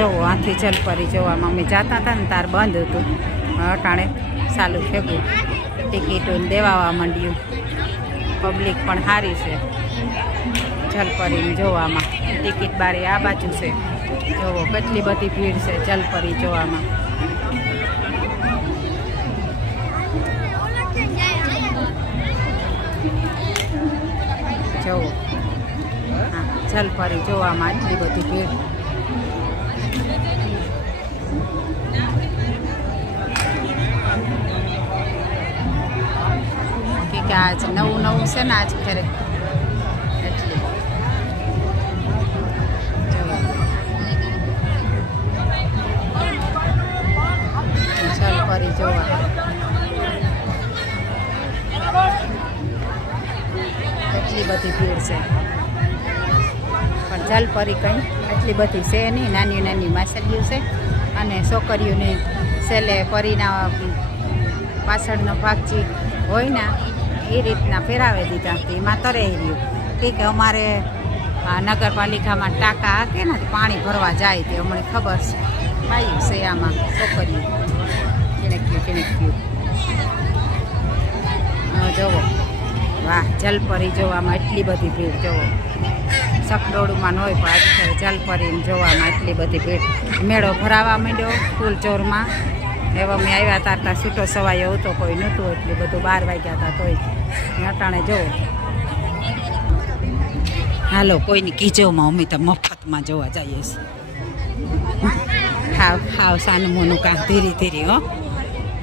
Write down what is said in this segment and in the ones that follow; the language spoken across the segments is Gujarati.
જવો આથી જલપરી જોવામાં અમે જતા હતા ને તાર બંધ હતું, અટાણે ચાલુ થયું, ટિકિટો દેવાવા માંડ્યું. પબ્લિક પણ સારી છે જલપરીને જોવામાં. ટિકિટ બારી આ બાજુ છે, જોવો કેટલી બધી ભીડ છે જલપરી જોવામાં. જોવો હા જલપરી જોવામાં એટલી બધી ભીડ. કે આજ નવું નવું છે ને આજ ઘરે એટલે જલપરી જોવા એટલી બધી ભીડ છે, પણ જલપરી કંઈ એટલી બધી છે નહીં. નાની નાની માછલીઓ છે અને છોકરીઓને છેલ્લે પરીના પાછળનો ભાગ જે હોય ને એ રીતના ફેરાવી દીધા. એમાં તરાઈ રહ્યું કે અમારે નગરપાલિકામાં ટાંકા હાકે ને પાણી ભરવા જાય તે અમને ખબર છે. આવ્યું છે આમાં છોકરીઓ કેનેક્યું જોવો. વાહ જલપરી જોવામાં એટલી બધી ભીડ. જોવો સકડોળુમાં ન હોય પણ આજે જલપરીને જોવામાં એટલી બધી ભીડ. મેળો ભરાવા માંડ્યો ફૂલચોરમાં. એવા મેં આવ્યા તારતા છૂટો સવાયો હતો, કોઈ નહોતું, એટલું બધું 12 વાગ્યા હતા તોય. અટાણે જોવો હાલો કોઈની કીજોમાં અમે તો મફતમાં જોવા જઈએ છીએ. હાવ હાવ સાનું મોનું કામ ધીરે ધીરે હો.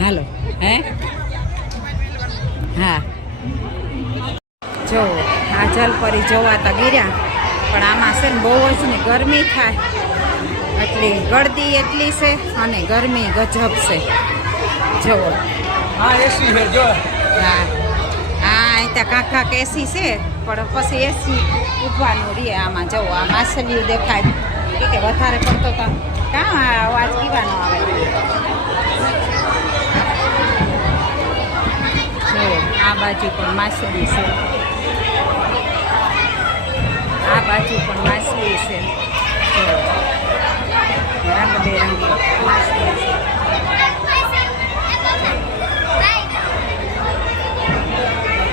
હાલો હે હા જોવો આ જલપરી જોવાતા ગીર્યા, પણ આમાં છે ને બહુ જ ને ગરમી થાય એટલી ગળદી એટલી છે અને ગરમી ગજબ છે. જોવો હા એસી છે જો. હા હા અહીં ત્યાં કાંક એસી છે પણ પછી એસી ઉઠવાનું રહે. આમાં જવો આ માછલીઓ દેખાય કે વધારે પડતો તો કાં અવાજ પીવાનો આવે. જો આ બાજુ પણ માછલી છે, આ બાજુ પણ માછલી છે. રંગબેરંગી માછલી છે.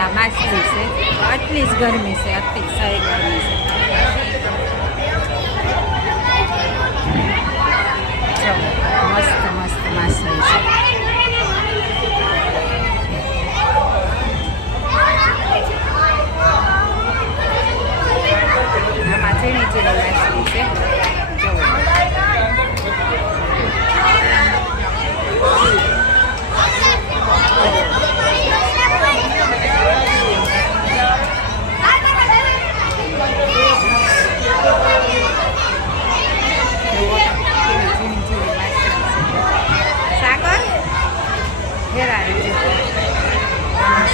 આ માછલી છે, આટલી જ ગરમી છે, અતિશય ગરમી છે. મસ્ત મસ્ત માછલી છે. આમાં ઝીણી ઝીણી માછલી છે. સાગર હેરાન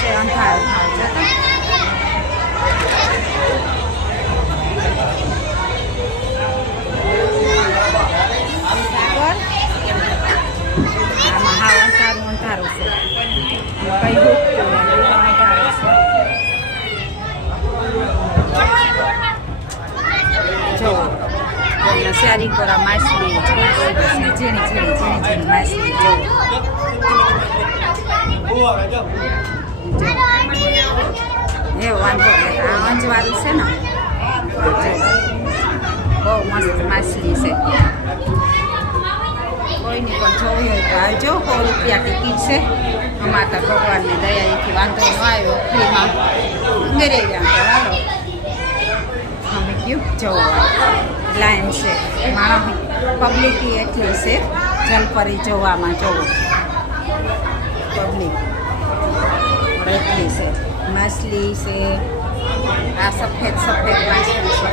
છે અંધારું થાવ છે. આમાં હાવ અંધારું અંધારું છે, કઈ ડૂબતું નથી, અંધારું છે. જો શિયારી કોરા માછલી ઝીણી ઝીણી ઝીણી ઝીણી માછલી જો. એ વાંધો નહીં આ અંજવાળું છે ને, બહુ મસ્ત માછલી છે. કોઈની પણ જોવી હોય તો આવજો. 100 રૂપિયા ટિકિટ છે. અમારા તો ભગવાનની દયા એથી વાંધો ન આવ્યો, ફ્રીમાં ઉમેરી ગયા. હાલો અમે કયું જોવા લાઈન છે, માણસ પબ્લિક એટલી છે જલપરી જોવામાં. જોવો પબ્લિક એટલી છે. માછલી છે, આ સફેદ સફેદ માછલી છે.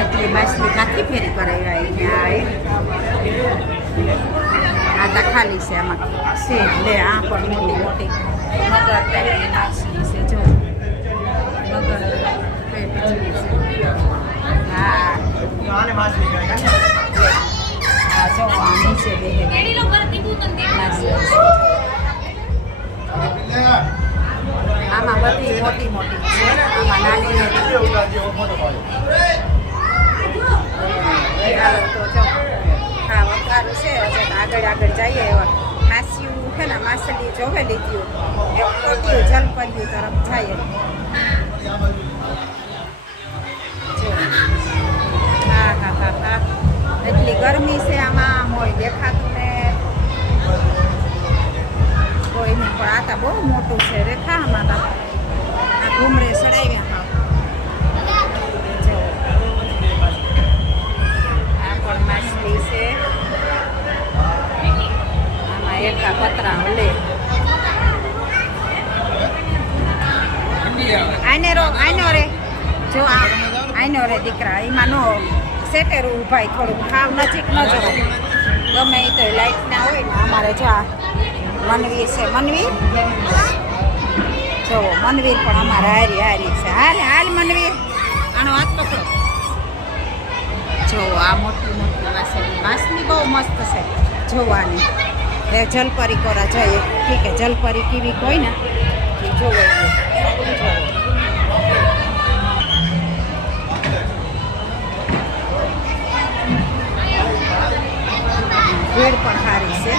એટલી માછલી કાંથી ફેરી કરાવી આ તો ખાલી છે. આમાં છે લે આ પણ મોટી મોટી નગર ટાઈપની માછલી છે. જો નગર ટાઈપની છે. હા હા જો આ નીચે બેહે માછલી છે. આમાં બધી મોટી મોટી છે, આમાં નાની નથી. તો જો સારું છે. હજે તો આગળ આગળ જઈએ એવા હાસ્યું છે ને માછલી જોવે લીધું એવું મોટી જલપર્યું તરફ જઈએ. હા હા હા હા એટલી ગરમી છે આમાં હોય દેખાતું ને કોઈ નહીં. પણ આ તો બહુ મોટું છે રેખા આમાં તો આ ઘૂમરે ચડાવ્યા. હા આ પણ માછલી છે. આમાં એકા પતરા હલે આનો રે જો આનો રે દીકરા એમાં નો સેટેરું ઉભાઈ થોડુંક ખાવ નજીક ન જવાય ગમે એ તો લાઈટ ના હોય ને. અમારે જો આ મનવીર છે. મનવીર જો મનવીર પણ અમારે હારી હારી છે. હાલ હાલ મનવીર આનો હાથ પકડો. જો આ મોટી મોટી માછલી બહુ મસ્ત છે જોવાની. રે જલપરી કોરા જઈએ. ઠીક છે જલપરી કેવી કોઈ ને એ જોવે. ભેડ પણ સારી છે.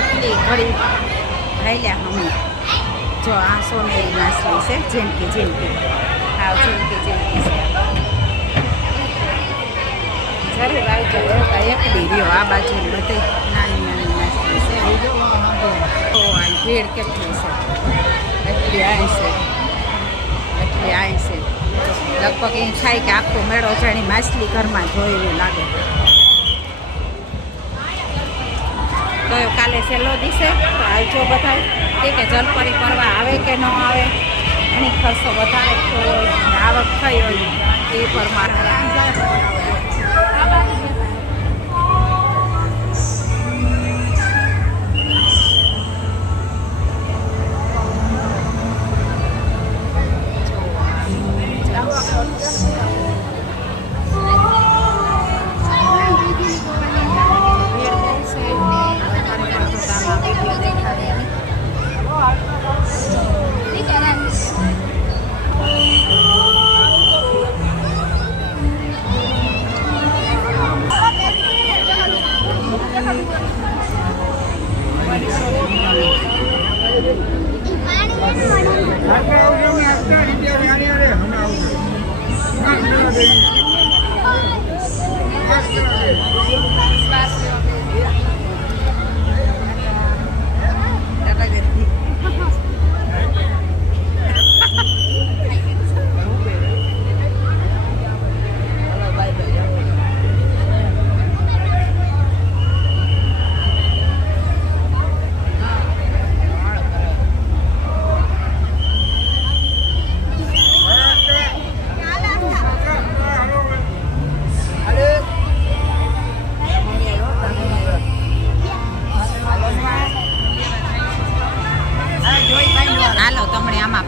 એટલી ઘડી ભાઈલ્યા અમે જો આ સોનેરી માછલી છે. જેમકી જેમકી આવ જેમકી જેમકી છે. જરૂર આવી જાવ. એકડી રહ્યો આ બાજુ બધી નાની નાની માછલી છે. ભેડ કેટલી છે. એટલી આવી છે. એટલી આવી છે. લગભગ એ થાય કે આખો મેળો જાણી માછલી ઘરમાં જોયેલું લાગે. તો કાલે છેલ્લો દિવસે તો આવજો બધા. કે જલપરી કરવા આવે કે ન આવે એની ખર્ચો વધારે થયો હોય આવક થઈ હોય એ પ્રમાણે.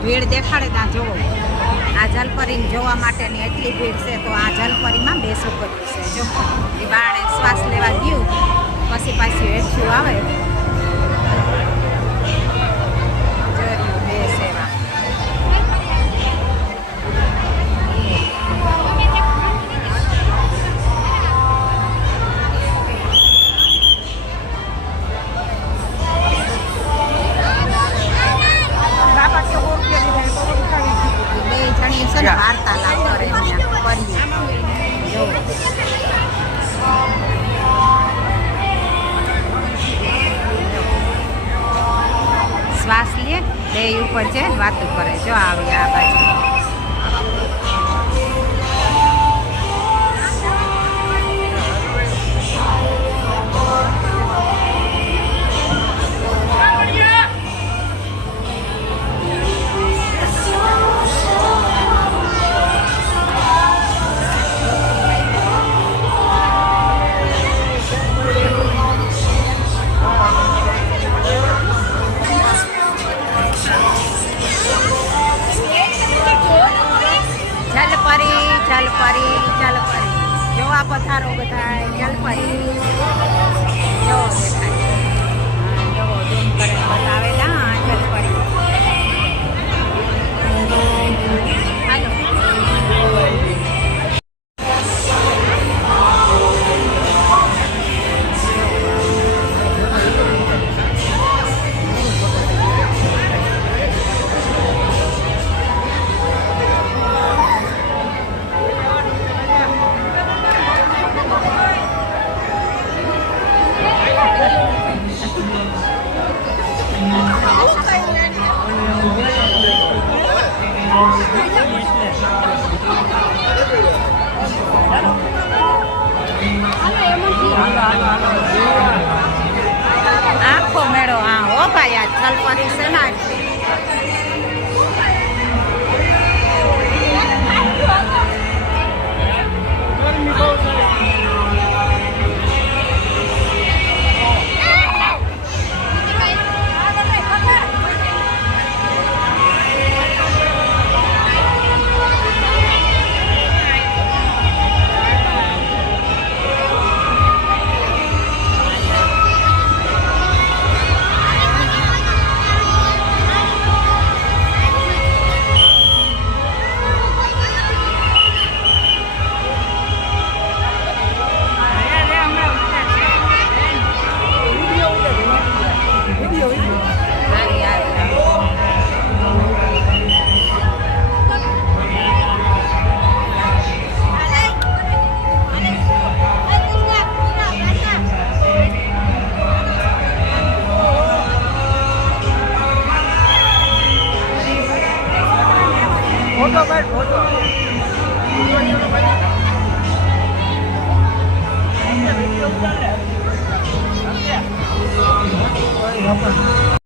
ભીડ દેખાડે ત્યાં જોવો. આ જલપરીને જોવા માટેની એટલી ભીડ છે. તો આ જલપરીમાં બેસવું કર્યું છે. જો એ બાળે શ્વાસ લેવા ગયું પછી પાછું હેઠું આવે. વાર્તાલાપ કરે શ્વાસ લે બે ઉપર છે વાતો કરે. જો આવી આ બાજુ જલપરી જોવા પથારો બધા જલપરી જો દેખાય. જો ઝૂમ કરે બતાવેલા જલપરી. હાલો આખો મેળો હા હો ભાઈ આ થલપરી છે ને આટલી. ફોટો ભાઈ ફોટો વિડીયો ઉતારે